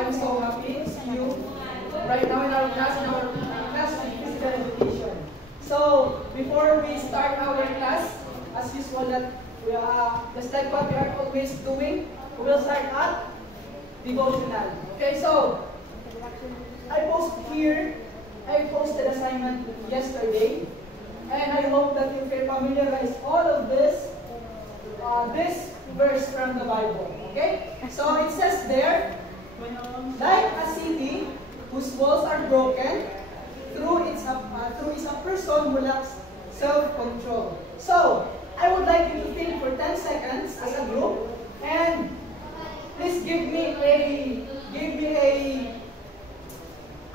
I'm so happy to see you right now in our class of physical education. So, before we start our class, as usual, just like what we are always doing, we will start at devotional. Okay, so, I posted assignment yesterday, and I hope that you can familiarize all of this verse from the Bible. Okay? So it says there, like a city whose walls are broken, through is a person who lacks self-control. So I would like you to think for 10 seconds as a group, and please give me a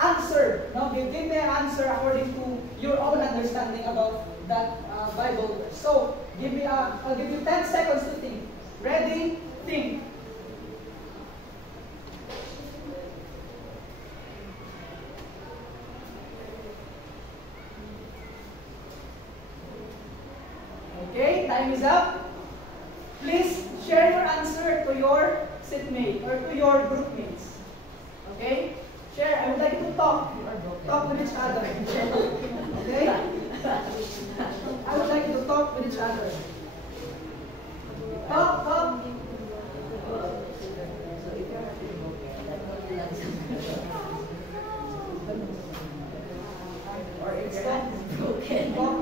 answer. No, give me an answer according to your own understanding about that Bible verse. So I'll give you 10 seconds to think. Ready? Think. Okay, time is up. Please share your answer to your seatmate or to your groupmates. Okay? Share. I would like you to talk with each other. Okay? I would like you to talk with each other. Talk. Or it's broken. Talk.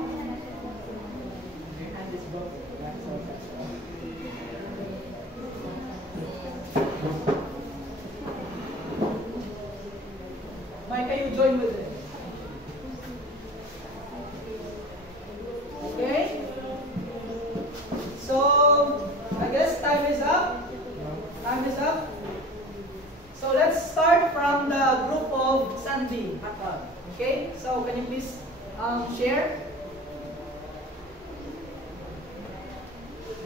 Micah, you join with it. Okay? So, I guess time is up. Time is up. So, let's start from the group of Sandy. Okay? So, can you please share?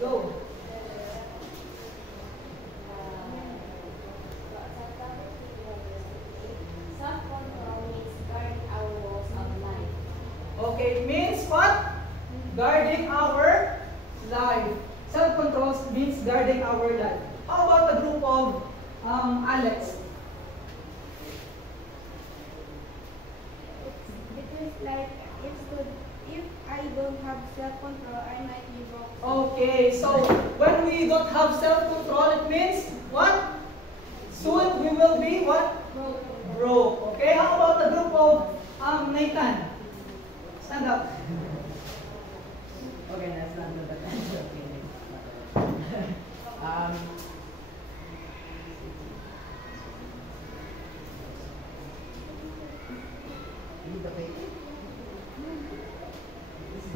Go. Okay, it means what? Guarding our life. Self-control means guarding our life. How about the group of Alex? Because like if I don't have self-control, I might be broke. Okay, so when we don't have self-control, it means what? Soon we will be what? Broke. Okay, how about the group of Nathan? Stand up. Okay, that's not good, but that's okay.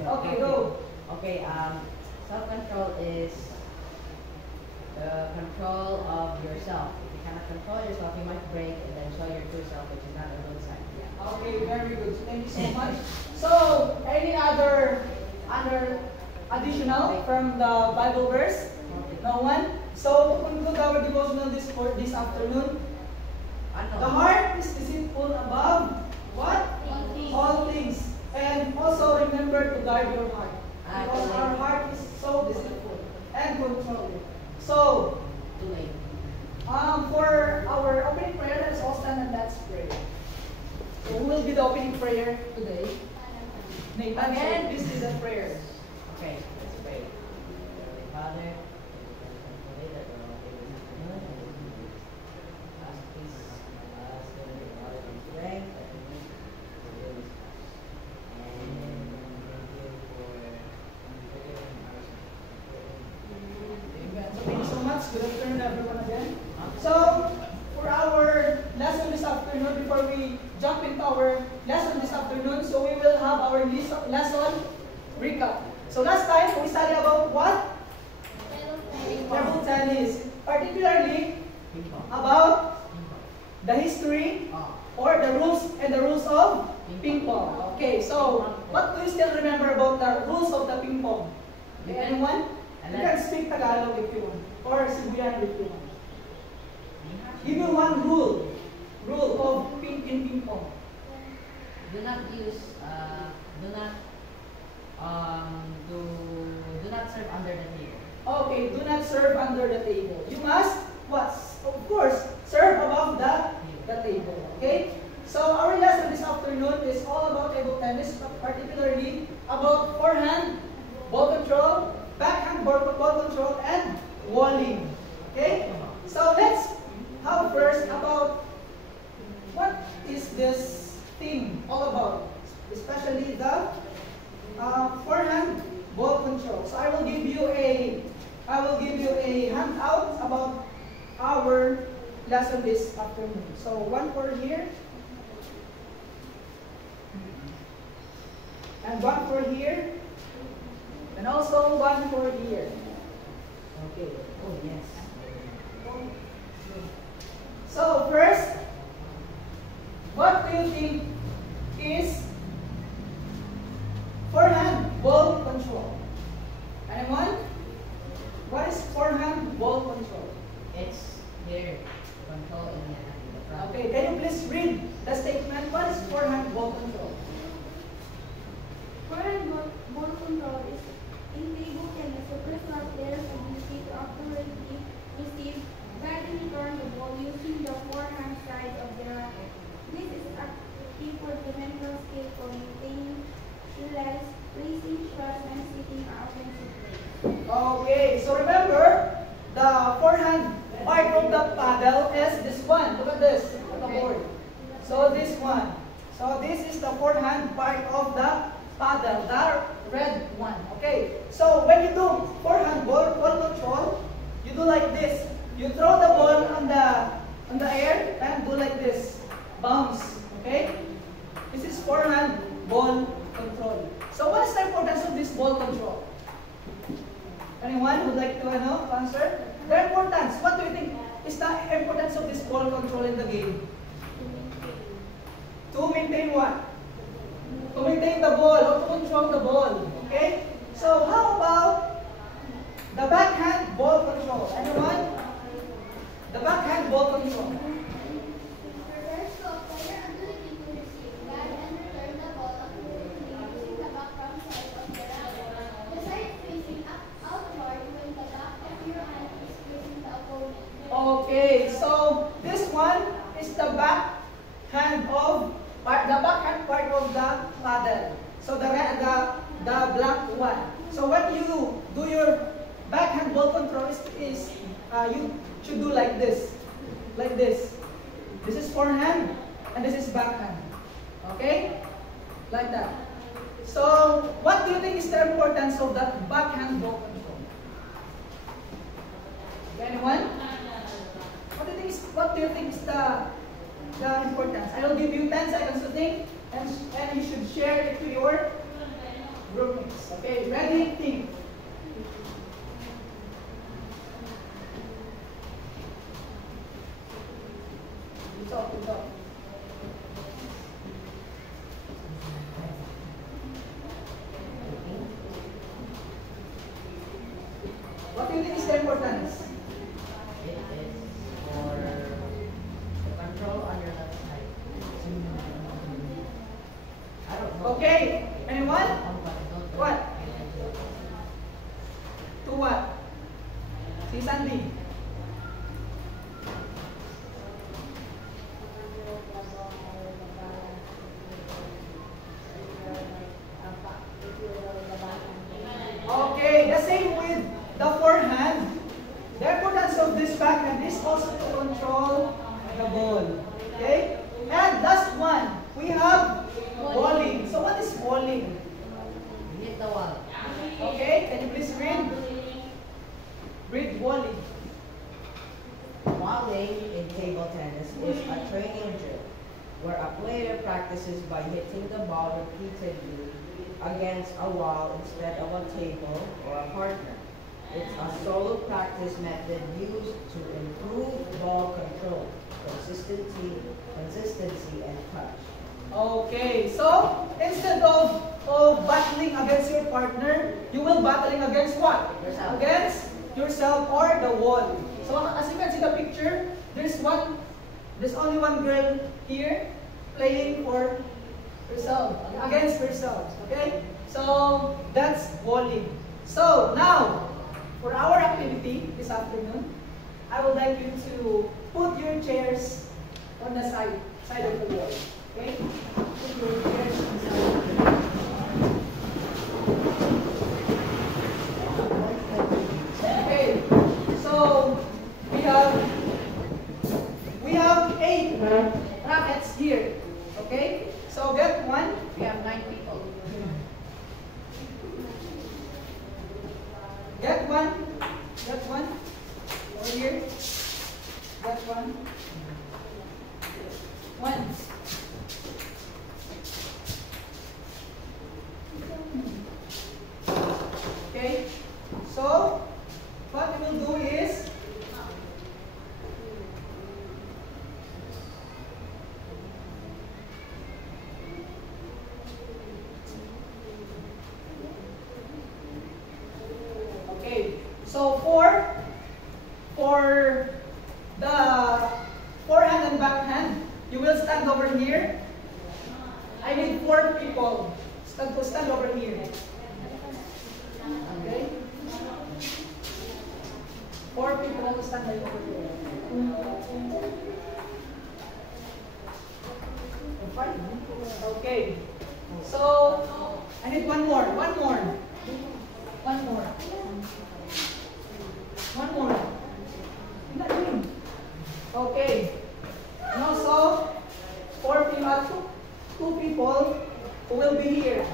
Okay, go. Okay, self-control is the control of yourself. If you cannot control yourself, you might break and then show your true self, which is not a good sign. Okay, very good. Thank you so much. So, any other additional from the Bible verse? No one? So, to conclude our devotional this afternoon, the heart is deceitful above what? All things. And also remember to guard your heart. Because our heart is so deceitful and controlling. So, Too late. for our opening prayer, let's all stand and let's pray. So who will be the opening prayer today? Nathan, and this is a prayer. Okay, let's pray. Father, pray that we're all able to do it. Ask peace, ask that we all have strength that we need to do this task. And thank you for forgiving us. Amen. So thank you so much. Good afternoon, everyone again. So for our lesson this afternoon, before we jump into our lesson this afternoon, so we will have our lesson recap. So last time we studied about what? Table tennis. Particularly about the history or the rules and the rules of ping pong. Okay, so what do you still remember about the rules of the ping pong? Okay, anyone? You can speak Tagalog if you want, or Cebuano if you want. Give me one rule of ping pong. Do not use, do not serve under the table. Okay, do not serve under the table. You must, what? Of course, serve above the first about what is this thing all about, especially the forehand ball control. So I will give you a handout about our lesson this afternoon. So one for here, and one for here, and also one for here. Okay. Oh, yes. So first, what do you think is forehand ball control? Anyone? What is forehand ball control? It's here. Control in the front. Okay, can you please read the statement? What is forehand ball control? Forehand ball control is in table tennis. The personal player's ability to accurately receive, guide, and return the ball using the forehand side of the racket. This is a key for the mental skill for maintaining relax, placing shots, and setting offensive play. Okay, so remember, the forehand part of the paddle is this one. Look at this, on the board. So this one. So this is the forehand part of the paddle, the red one. Okay, so when you do forehand ball control, you do like this. You throw the ball on the air and do like this, bounce. Okay, this is forehand ball control. So what is the importance of this ball control? Anyone would like to answer? The importance. What do you think is the importance of this ball control in the game? To maintain what? To maintain the ball or to control the ball. Okay? So how about the backhand ball control? Anyone? The backhand ball control. Refers to a player ability to receive, guide, and return the ball accurately using the background side of the racket. The side facing outward when the back of your hand is facing the opponent. Okay, so this one is the backhand part of the paddle. So the black one. So when you do your backhand ball control is you should do like this. Like this. This is forehand and this is backhand. Okay? Like that. So what do you think is the importance of that backhand ball control? Anyone? What do you think is the importance? I will give you 10 seconds to think and you should share it to your groupmates. Okay, ready? Think. You talk. What do you think is the importance? It is for the control on your left side. I don't know. Okay, anyone? What? To what? Si Sandy. Okay, the same with the forehand. The importance of this backhand is also to control the ball. Okay? And last one, we have bowling. So what is bowling? Hit the wall. Okay, can you please read? Read bowling. Volleying in table tennis is a training drill where a player practices by hitting the ball repeatedly against a wall instead of a table or a partner. It's a solo practice method used to improve ball control, consistency, and touch. Okay, so instead of battling against your partner, you will battling against what? Yourself. Against yourself or the wall. So as you can see the picture, there's only one girl here playing for herself, against herself. Okay? So that's bowling. So now, for our activity this afternoon, I would like you to put your chairs on the side of the wall. Okay? Put your chairs on the side of the wall. Okay. So we have 8 brackets here. Okay? So get one. We have 9 people. Get one. Get one. Over here. Get one. One. Okay? So, what we will do is, okay, so for the forehand and backhand, you will stand over here. I need 4 people to stand over here. Okay? 4 people to stand over here. Okay. So, I need one more. One more. One more. One more. Okay. And also, 4 people, 2 people who will be here.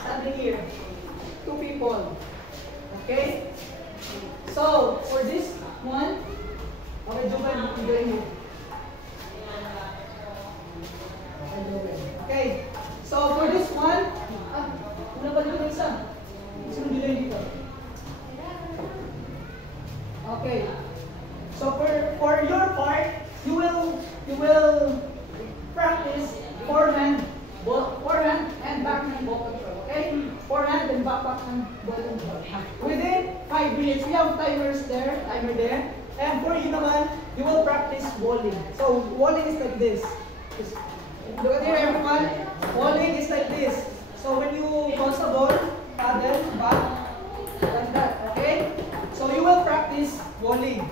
Standing here. 2 people. Okay? So, for this one, okay, Juban, you're here. Okay, so for this one, ano ba dito isa? Sino delay dito? Okay, so for your part, you will practice forehand and backhand ball control. Okay, forehand and backhand ball control. Within 5 minutes, we have timer there, and for you naman, you will practice bowling. So bowling is like this. Look at here, everyone. Bowling is like this. So when you toss the ball, paddle back like that. Okay? So you will practice bowling.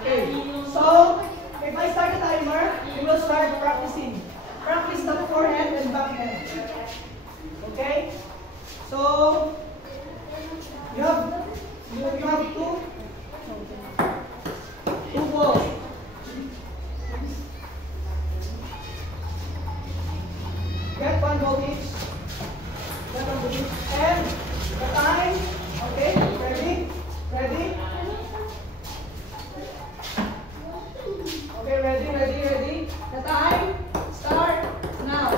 Okay. So if I start the timer, you will start practicing. Practice the forehand and backhand. Okay? So you have two balls. Get one ball each. Get one ball each. And the time. Okay, ready? Ready? Okay, ready? The time. Start now.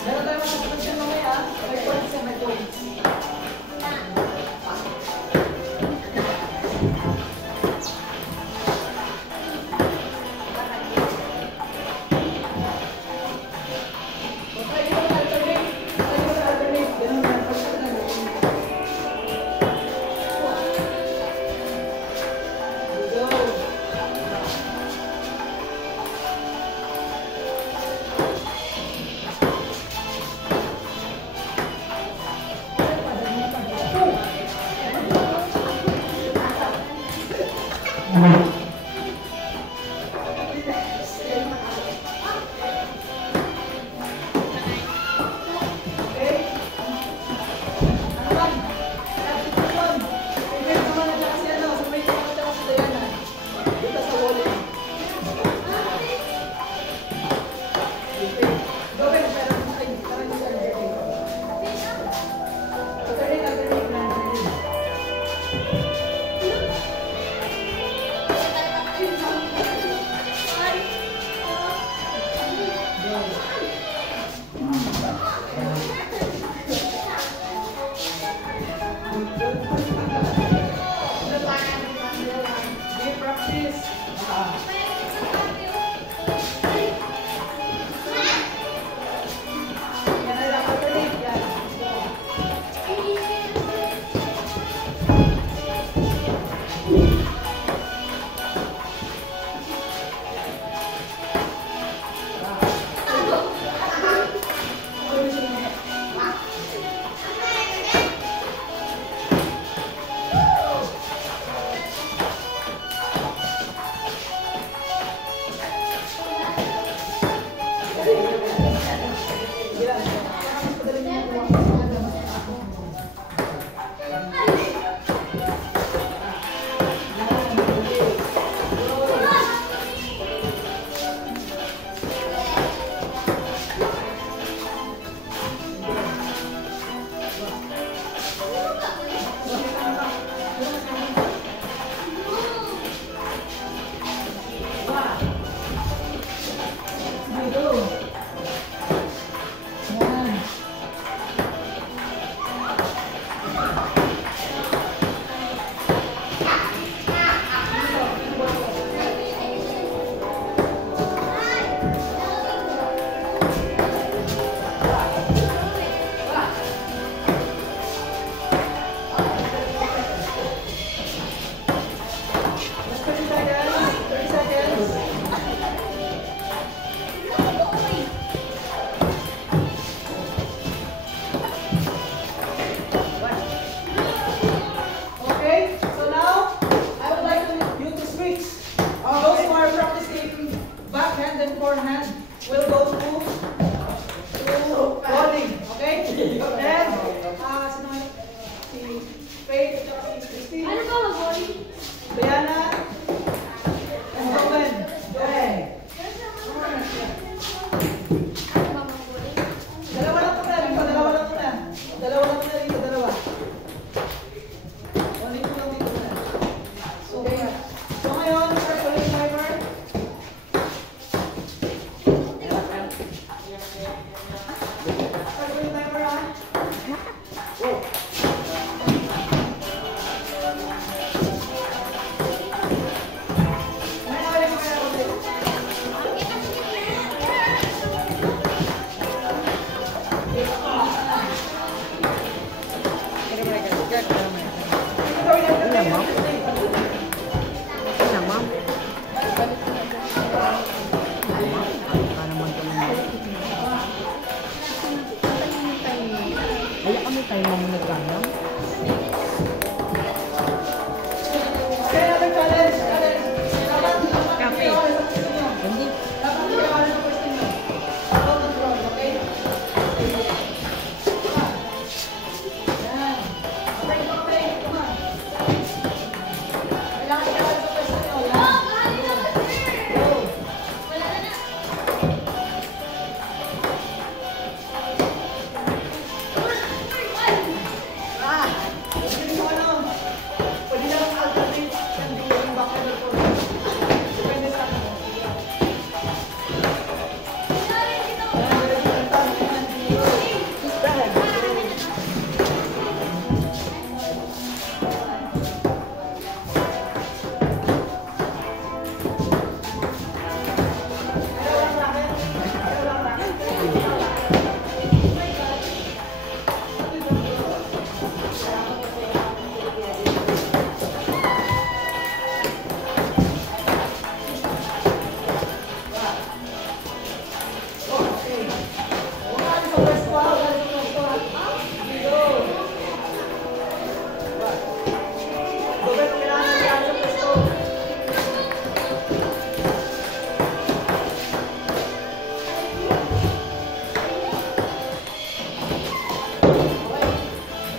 Meron tayo mga points yan mamaya. May points yan, may points. na, ma'am. Ano, ma'am? Baka naman kami, ma'am. Wala kami tayo mamunag ka, ma'am. Okay, another challenge. Dapat Kape. Hindi. dapat ginawa ng pwesto nyo. Ball control, okay? Yan. Okay, okay, come on. Kailangan ginawa ng pwesto nyo. Yan. Go. Ah! Hindi mo ano. Pwede na lang alternate and going back and forth. Depende sa ano.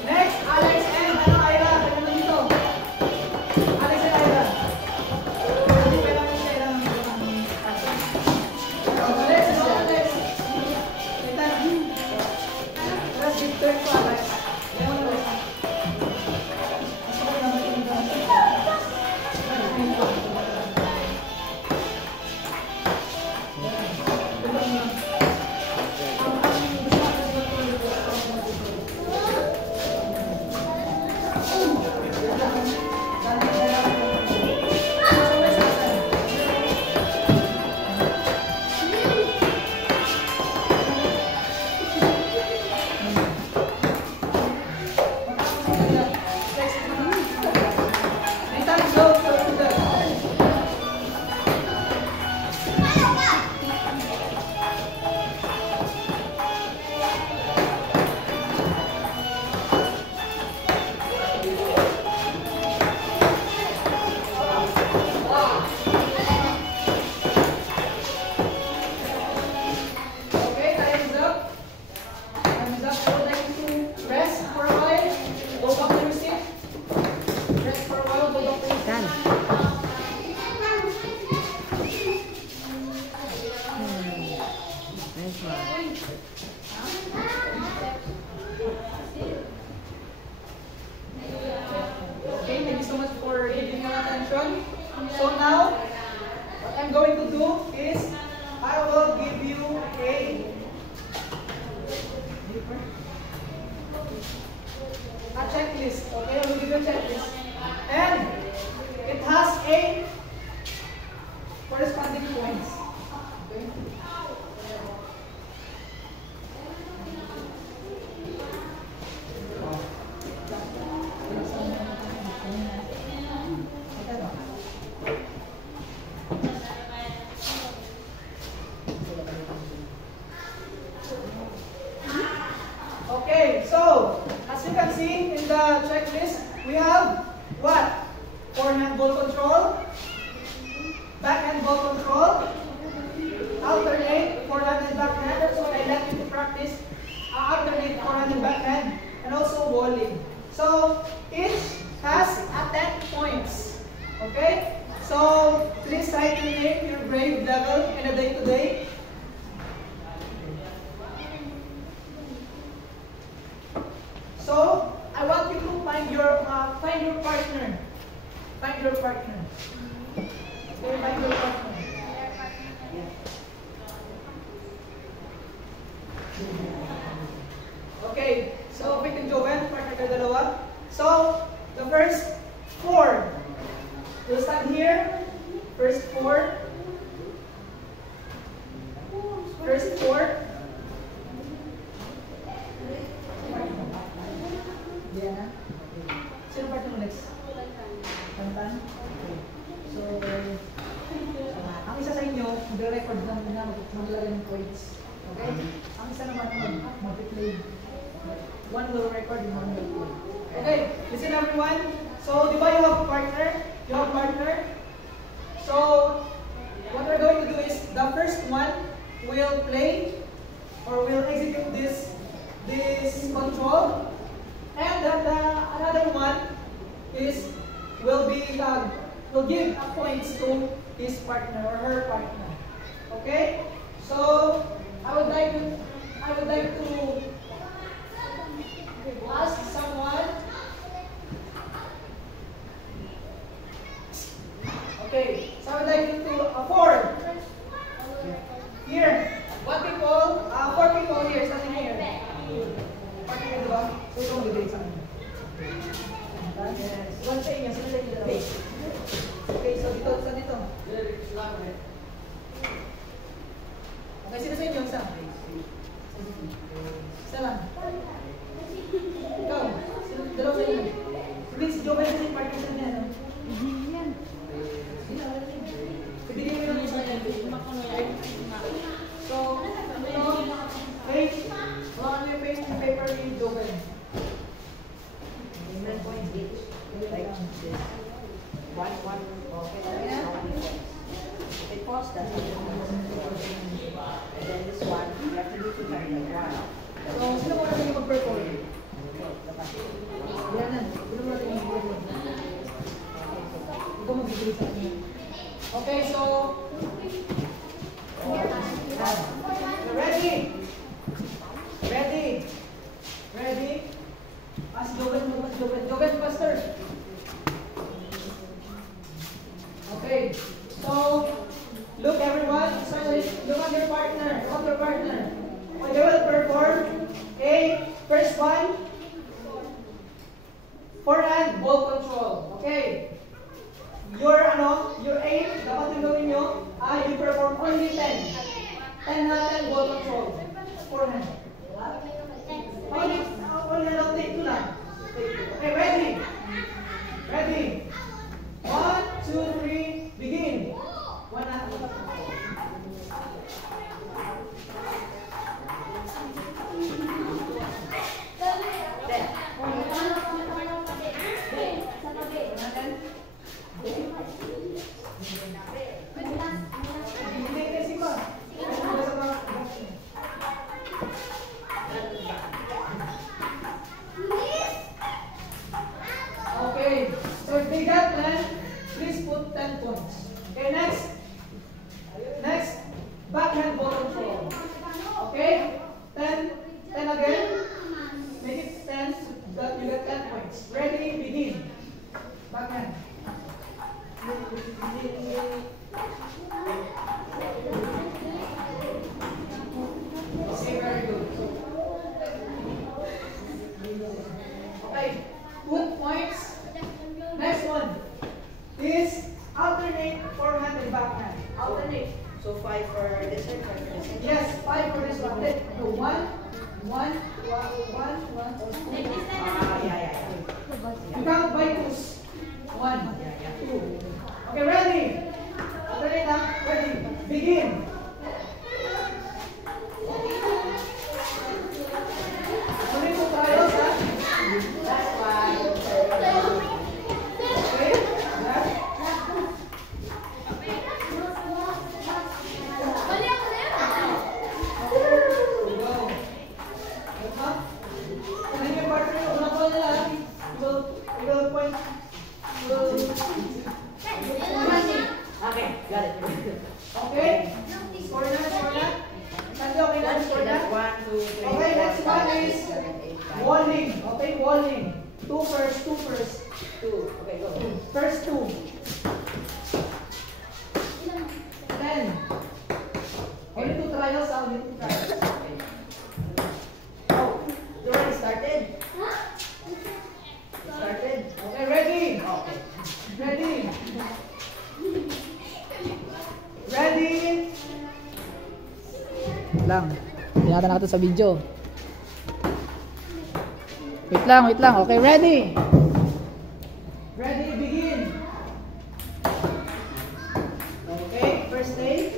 Next, Alex and Ira. Ganun na dito. Alex and Ira. Hindi kailangan Alex, no, Alex. Nathan. Let's give turn to Alex. Yan, Alex. Gusto ko naman yung Nathan, go to the Okay, time is up. Time is up. I would like you to rest for a while. Go back to your seat. Rest for a while. Go back to your seat. Kan. Nice one. Okay, thank you so much for giving your attention. So now, what I'm going to do is I will give you a checklist. Okay, I will give you a checklist. And it has a corresponding points. Okay? Okay, so as you can see in the checklist, we have what? Forehand ball control, backhand ball control, alternate forehand and backhand. That's what I like you to practice. Alternate forehand and backhand, and also volley. So each has a 10 points. Okay? So please try to name your grade level in a day-to-day. So I want you to find your partner. Find your partner. Okay, find your partner. Okay, so Pete and Joven, partner ka dalawa. So the first four. You'll stand here. First four. First four. Sino partner mo next? Maglalagay ng points. Okay? Ang isa naman mag-play. One will record and one will play. Okay, listen everyone. So, di ba you have partner? You have partner? So, what we're going to do is, the first one will play or will execute this control, and then another one will give a points to his partner or her partner. Okay? So, I would like to ask someone. Okay, so I would like you to afford. Here, what people? 4 people here, standing here. 4 people, diba? So itong bigay sa akin. One sa inyo, sino sa inyo dalawa? Okay, so dito, saan dito? Okay, sino sa inyo? Isa? Isa lang. Ikaw, sino dalawa sa inyo? Sige, si Joe kayo sa yung partner sa niya, no? Ibigay mo lang yung sa inyo. So, okay, wala kami yung paper ni Joe kayo. 9 points each. Like this. One, okay. It falls that way. And then this one, you have to do 2 times like 1. So, sino mo natin yung mag-perform? Yan na. Sino mo natin yung mag-perform? Ikaw mag-ibigay sa kanya. Okay, so, ready? Ready? Ready? Ask Joven faster. Okay, so, look everyone, so look at your partner, Okay, they will perform a first one, forehand ball control. Okay, your aim, dapat yung gawin nyo, you perform only 10 natin ball control, forehand. Only lang, take 2 lang. Okay, ready? Ready? 1, 2, 3, begin. 1 na. Okay, so if they got 10, please put 10 points. Okay, next, backhand ball control. Okay, 10 again, make it 10, so that you get 10 points. Ready, begin. Backhand. Okay, very good. Okay, put points. Next one is alternate forehand and backhand. Alternate. So 5 for this side, 5 for this side? Yes, 5 for this one. So 1. Yeah. You count by twos. 1, 2. Okay, ready? Alternate na. Ready? Begin. Only 2 trials, ha? That's why. Okay, left. Okay, got it. Okay? Score na. Sandi, okay na? Score na? 1, 2, 3. Okay, next one is walling. Okay, walling. 2 first. 2. Okay, go. First 2. 10. Only 2 trials, only 2 trials. Oh, you already started? Started? Okay, ready? Okay. Ready? Ready? Lang. Tingnan natin sa video. Wait lang. Okay, ready? Ready, begin. Okay, first day.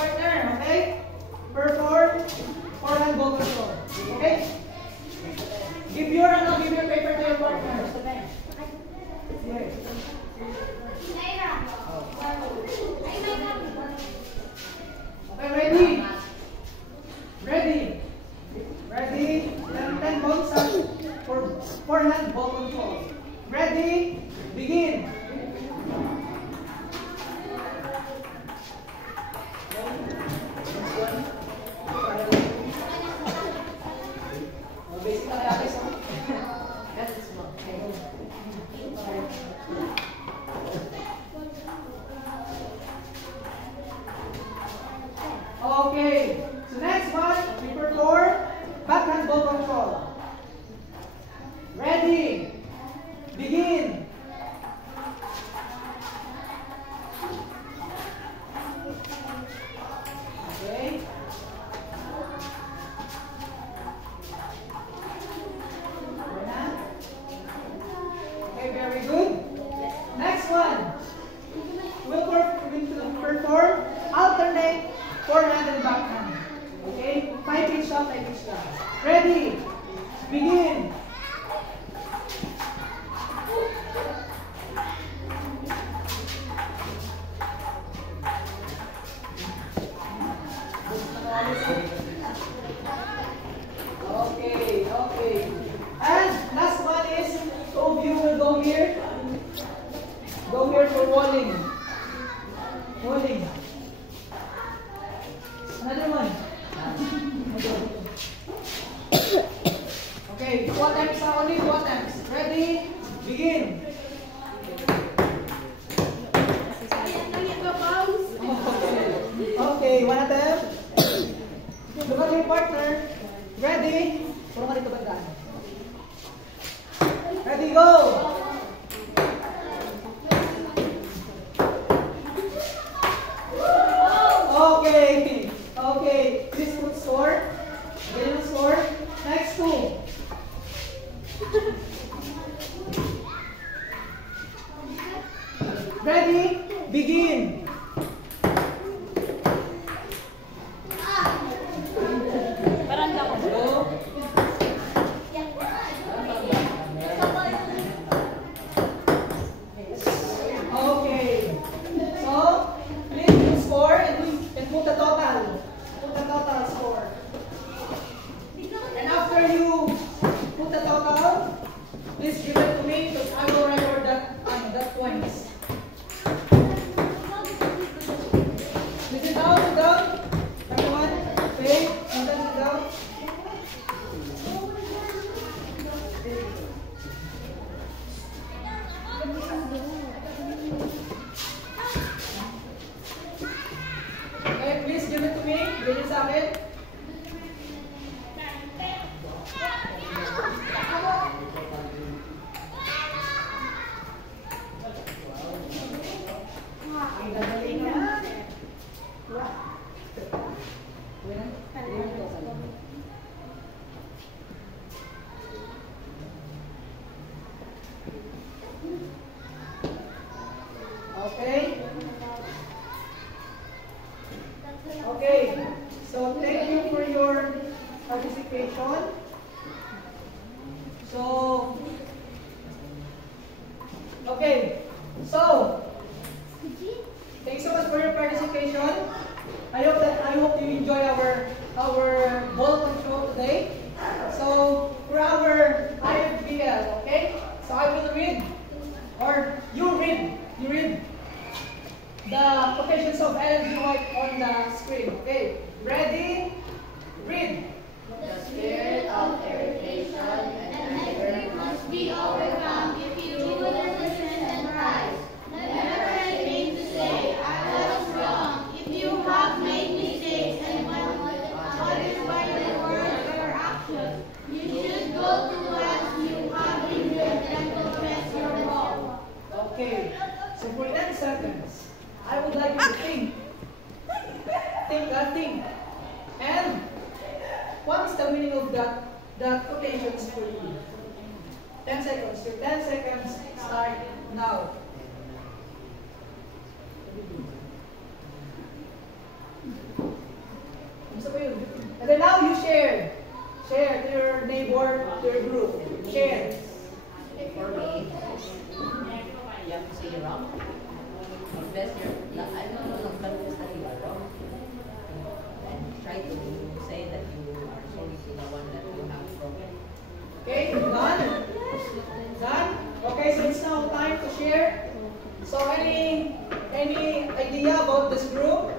partner, okay? Perform forehand ball control. Okay? Give your paper to your partner. Yes. Okay, ready? Ready? Ready? 10 balls for forehand ball control. Ready? Begin. Okay, so next one, we perform backhand ball control. Ready? Begin. Okay. Okay, very good. Next one. We'll perform alternate forehand and backhand. Okay? 5 each shot, 5 each shot. Ready? Begin. Okay, okay. And last one is, two of you will go here. Go here for walling. Walling. Another one. Okay, 2 attempts now, only 2 attempts. Ready? Begin. Okay, 1 attempt. Look at your partner. Ready? Puro ka dito bandaan. Ready, go! Okay. Okay. Please put score. Get the score. Next 2. Ready? Begin. Go. Okay. So, please put score and put the total. Put the total score. And after you put the total, please give it to me because I will record that points. Sit down, sit down. Everyone, okay? Sit down, sit down. Okay, please give it to me. Give it sa akin. Okay. Okay. So thank you for your participation. So okay. So thanks so much for your participation. I hope you enjoy our ball control today. So for our IFBL, okay? So I will read, or you read the quotations of Ellen G. White on the screen. Okay, ready? Read. The spirit of irritation and anger must be overcome if you would listen and rise. Never hesitate to say, I was wrong. If you have made mistakes and whether by your words or actions, you should go to as you have been good and confess your wrong. Okay, so for 10 seconds, I would like you to think. Think. And what is the meaning of that quotations for you? 10 seconds. Your 10 seconds start now. And then now you share. Share to your neighbor, to your group. Share. For me, you have to say you're wrong. Confess your, I don't know, confess that you are wrong. And try to say that you are sorry to the one that you have broken. Okay, done? Done? Okay, so it's now time to share. So any idea about this group?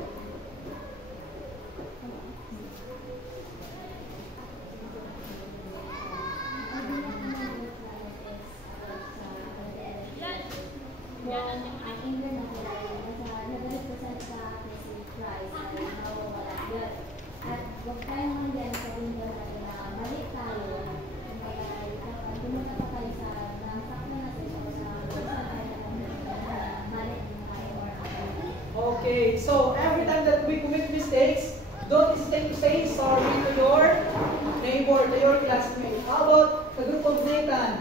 Okay, so every time that we commit mistakes, don't hesitate to say sorry to your neighbor, to your classmate. How about the group of Nathan?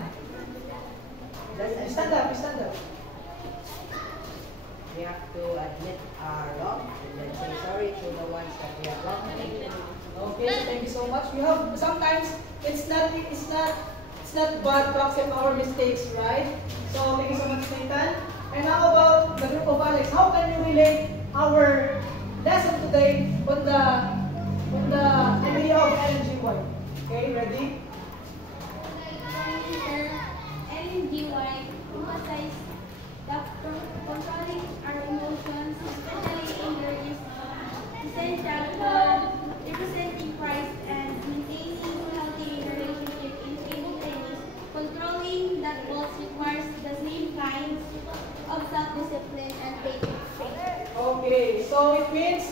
Stand up, stand up. We have to admit our wrong and then say sorry to the ones that we have wronged. Okay, thank you so much. We have sometimes it's not bad to accept our mistakes, right? So thank you so much, Nathan. And how about the group of Alex? How can you relate our lesson today on the idea of LNGY? Okay, ready? LNGY emphasizes that controlling our emotions, especially anger, is essential for representing Christ and maintaining healthy relationship in table tennis. Controlling that both requires the same kinds of self-discipline and patience. Okay, so it means,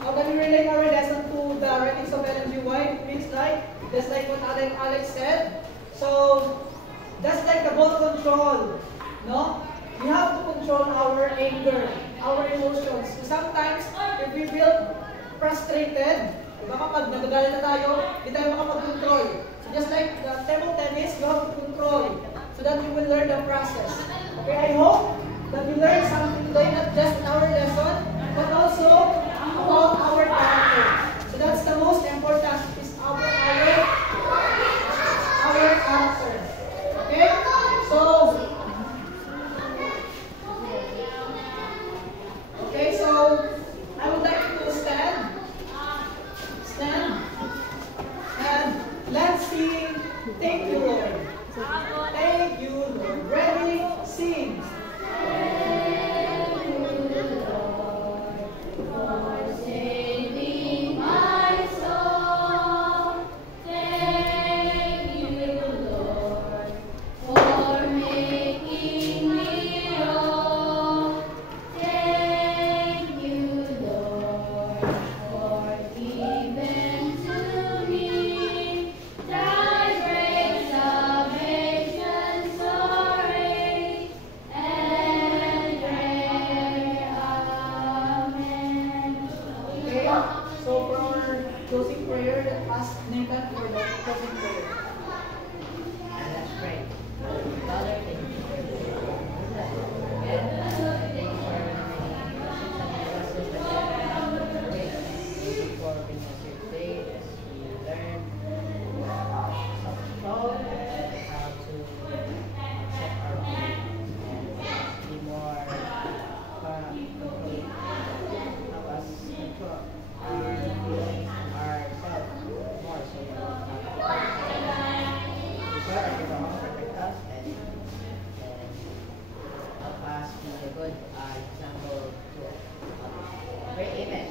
how can we relate our lesson to the writings of LNGY? It means just like what Alex said. So, just like the ball control, no? We have to control our anger, our emotions. So sometimes, if we feel frustrated, diba kapag nagagalit na tayo, hindi tayo makapag-control. So just like the table tennis, you have to control so that you will learn the process. Okay, I hope that you learned something today, not just our lesson, but also about our character. So that's the most important, is our character. Okay? So I would like you to stand, and let's sing, thank you, Lord. Thank you, Lord. Ready, sing. So for our closing prayer, let's ask Nathan for the closing prayer. And let's pray. Father, thank you for this again. Thank you for reminding us and lessons that you have prayed. Thank you for being us here today as we learn self-control, how to accept our own and be more controlling. Help us control our feelings, ourselves more so that we protect us and help us be a good example to all. Pray, amen.